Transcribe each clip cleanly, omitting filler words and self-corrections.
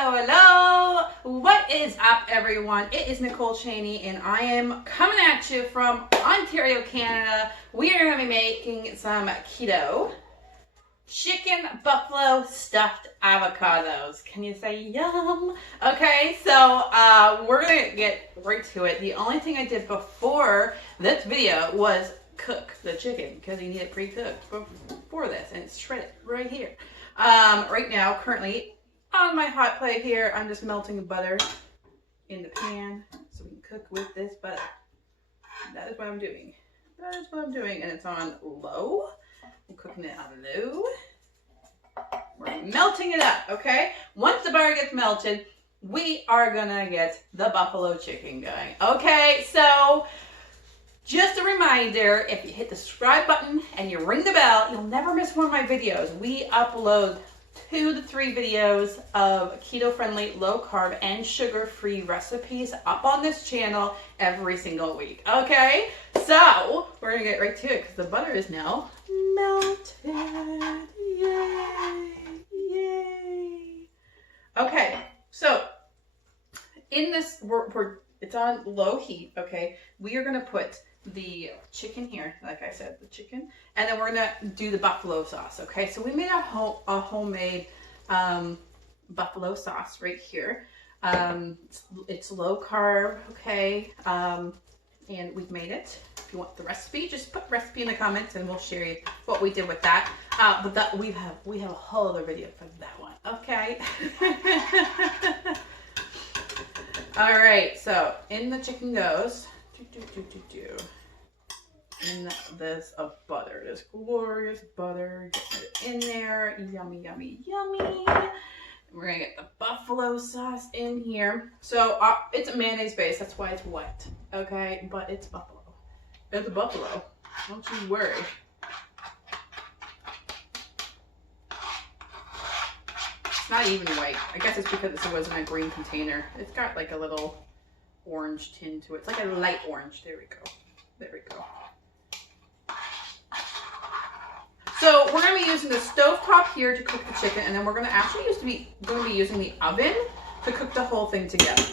Hello. What is up, everyone? It is Nicole Cheney, and I am coming at you from Ontario, Canada. We are going to be making some keto chicken buffalo stuffed avocados. Can you say yum? Okay, so we're going to get right to it. The only thing I did before this video was cook the chicken because you need it pre-cooked before this, and it's shredded right here. Right now, currently on my hot plate here, I'm just melting the butter in the pan so we can cook with this butter. That is what I'm doing. That is what I'm doing, and it's on low. I'm cooking it on low. We're melting it up, okay? Once the butter gets melted, we are gonna get the buffalo chicken going. Okay, so just a reminder, if you hit the subscribe button and you ring the bell, you'll never miss one of my videos. We upload 2 to 3 videos of keto-friendly, low-carb, and sugar-free recipes up on this channel every single week. Okay, so we're gonna get right to it because the butter is now melted. Yay! Yay! Okay, so in this, it's on low heat. Okay, we are gonna put the chicken here, like I said, the chicken, and then we're gonna do the buffalo sauce. Okay, so we made a homemade buffalo sauce right here. It's low carb, okay, and we've made it. If you want the recipe, just put recipe in the comments and we'll share you what we did with that. But that we have a whole other video for that one. Okay. All right, so in the chicken goes in this of butter, this glorious butter. Get it in there, yummy, yummy, yummy. We're gonna get the buffalo sauce in here. So it's a mayonnaise base, that's why it's white, okay? But it's buffalo. It's a buffalo. Don't you worry. It's not even white. I guess it's because it was in a green container. It's got like a little orange tint to it. It's like a light orange. There we go. There we go. So we're going to be using the stovetop here to cook the chicken, and then we're going to actually be using the oven to cook the whole thing together.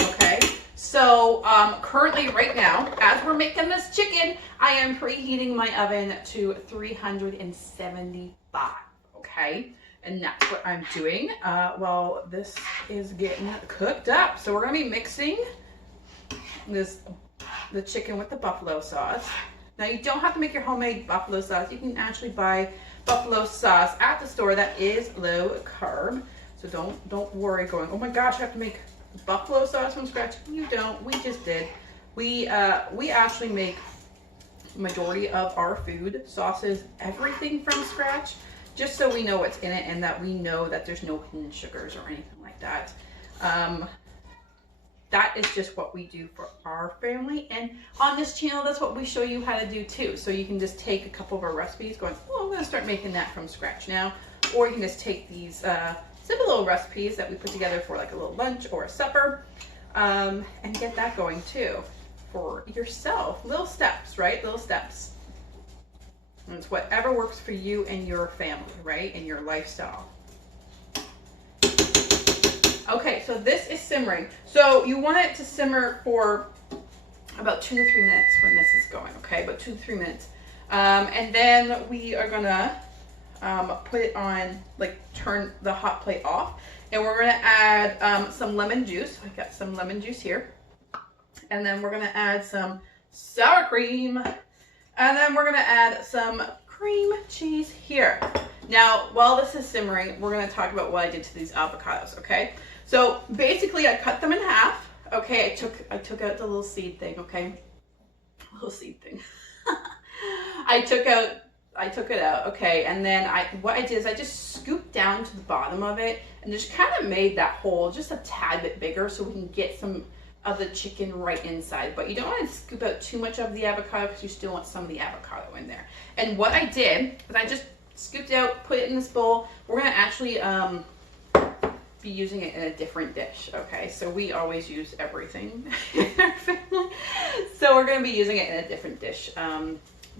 Okay. So currently, right now, as we're making this chicken, I am preheating my oven to 375. Okay. And that's what I'm doing while this is getting cooked up. So we're going to be mixing the chicken with the buffalo sauce. Now you don't have to make your homemade buffalo sauce. You can actually buy buffalo sauce at the store that is low carb. So don't worry going, oh my gosh, I have to make buffalo sauce from scratch. You don't. We just did. We actually make majority of our food, sauces, everything from scratch, just so we know what's in it and that we know that there's no hidden sugars or anything like that. That is just what we do for our family, and on this channel that's what we show you how to do too. So you can just take a couple of our recipes going, oh, I'm going to start making that from scratch now, or you can just take these simple little recipes that we put together for like a little lunch or a supper, and get that going too for yourself. Little steps, right? Little steps. And it's whatever works for you and your family, right? And your lifestyle. Okay, so this is simmering. So you want it to simmer for about 2 to 3 minutes when this is going, okay? About 2 to 3 minutes. And then we are gonna put it on, like turn the hot plate off. And we're gonna add some lemon juice. I got some lemon juice here. And then we're gonna add some sour cream. And then we're gonna add some cream cheese here. Now, while this is simmering, we're gonna talk about what I did to these avocados, okay? So basically I cut them in half. Okay, I took out the little seed thing, okay? Little seed thing. I took it out, okay, and then what I did is I just scooped down to the bottom of it and just kind of made that hole just a tad bit bigger so we can get some of the chicken right inside. But you don't want to scoop out too much of the avocado because you still want some of the avocado in there. And what I did is I just scooped out, put it in this bowl. We're going to actually be using it in a different dish, okay? So we always use everything in our family. So we're going to be using it in a different dish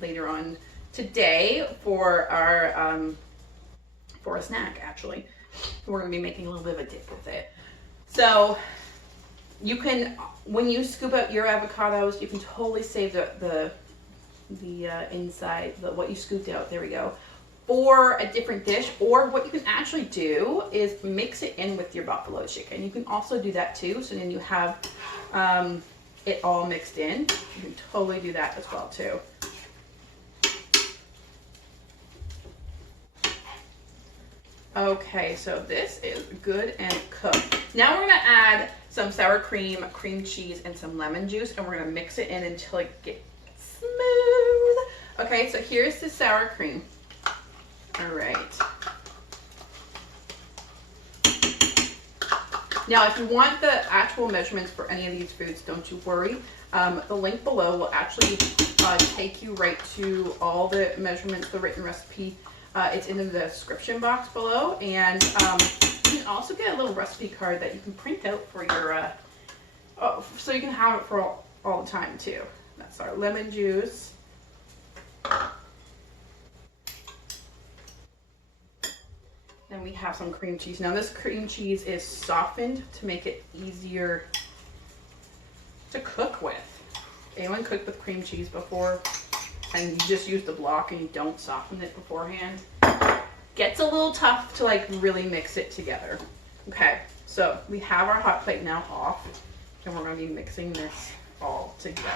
later on today for our for a snack, actually. We're gonna be making a little bit of a dip with it. So you can, when you scoop out your avocados, you can totally save the inside, what you scooped out, there we go, for a different dish. Or what you can actually do is mix it in with your buffalo chicken. You can also do that too, so then you have it all mixed in. You can totally do that as well too. Okay, so this is good and cooked. Now we're gonna add some sour cream, cream cheese, and some lemon juice, and we're gonna mix it in until it gets smooth. Okay, so here's the sour cream. All right. Now, if you want the actual measurements for any of these foods, don't you worry. The link below will actually take you right to all the measurements, the written recipe. It's in the description box below, and you can also get a little recipe card that you can print out for your, so you can have it for all the time too. That's our lemon juice. Then we have some cream cheese. Now this cream cheese is softened to make it easier to cook with. Anyone cooked with cream cheese before and you just use the block and you don't soften it beforehand? Gets a little tough to like really mix it together. Okay, so we have our hot plate now off, and we're going to be mixing this all together.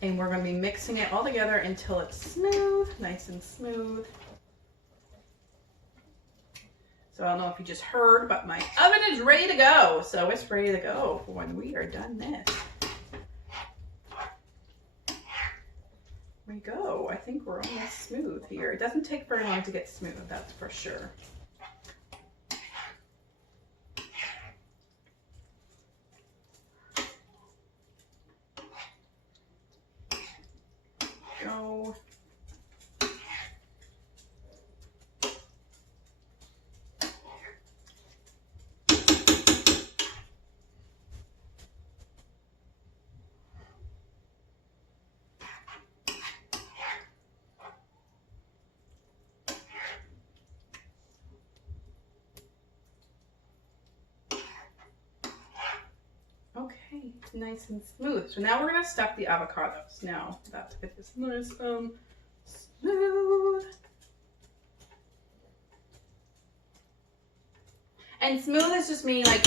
And we're going to be mixing it all together until it's smooth, nice and smooth. So I don't know if you just heard, but my oven is ready to go. So it's ready to go for when we are done this. There we go. I think we're almost smooth here. It doesn't take very long to get smooth, that's for sure. Go. Okay, it's nice and smooth. So now we're gonna stuff the avocados. Now that's get this nice smooth. And smooth is just meaning like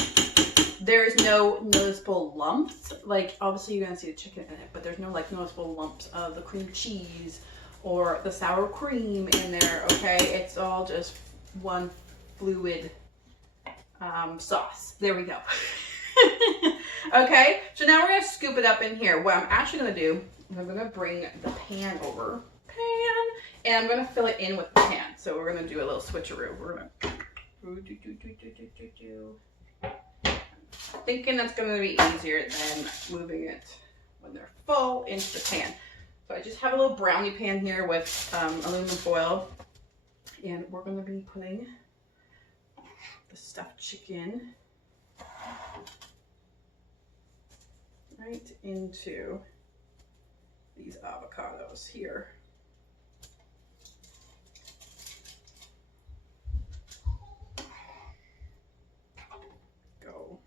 there's no noticeable lumps. Like obviously you're gonna see the chicken in it, but there's no like noticeable lumps of the cream cheese or the sour cream in there. Okay, it's all just one fluid sauce. There we go. Okay, so now we're gonna scoop it up in here. What I'm actually gonna do is I'm gonna bring the pan over, and I'm gonna fill it in with the pan. So we're gonna do a little switcheroo. We're gonna thinking that's gonna be easier than moving it when they're full into the pan. So I just have a little brownie pan here with aluminum foil, and we're gonna be putting the stuffed chicken right into these avocados here. Go.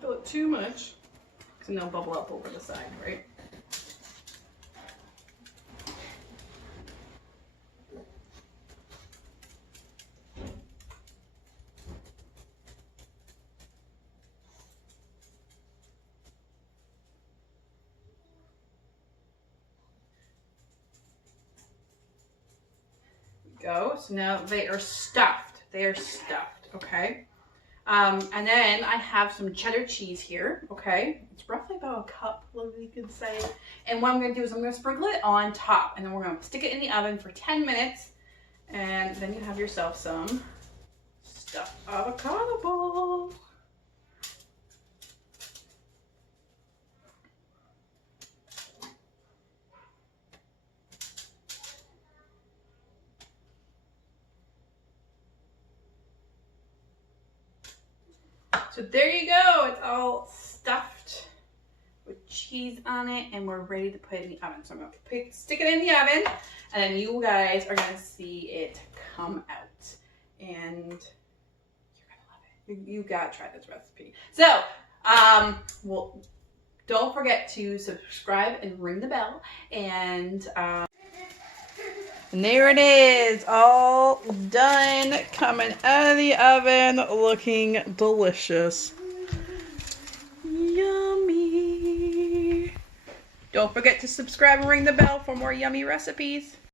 Fill it too much, because then they'll bubble up over the side, right? Go. So now they are stuffed. They are stuffed, okay? And then I have some cheddar cheese here, okay? It's roughly about a cup, you could say. And what I'm gonna do is I'm gonna sprinkle it on top, and then we're gonna stick it in the oven for 10 minutes, and then you have yourself some stuffed avocado bowl. So there you go. It's all stuffed with cheese on it, and we're ready to put it in the oven. So I'm gonna stick it in the oven, and then you guys are gonna see it come out, and you're gonna love it. You gotta try this recipe. So, well, don't forget to subscribe and ring the bell, and there it is, all done, coming out of the oven, looking delicious. Yummy. Don't forget to subscribe and ring the bell for more yummy recipes.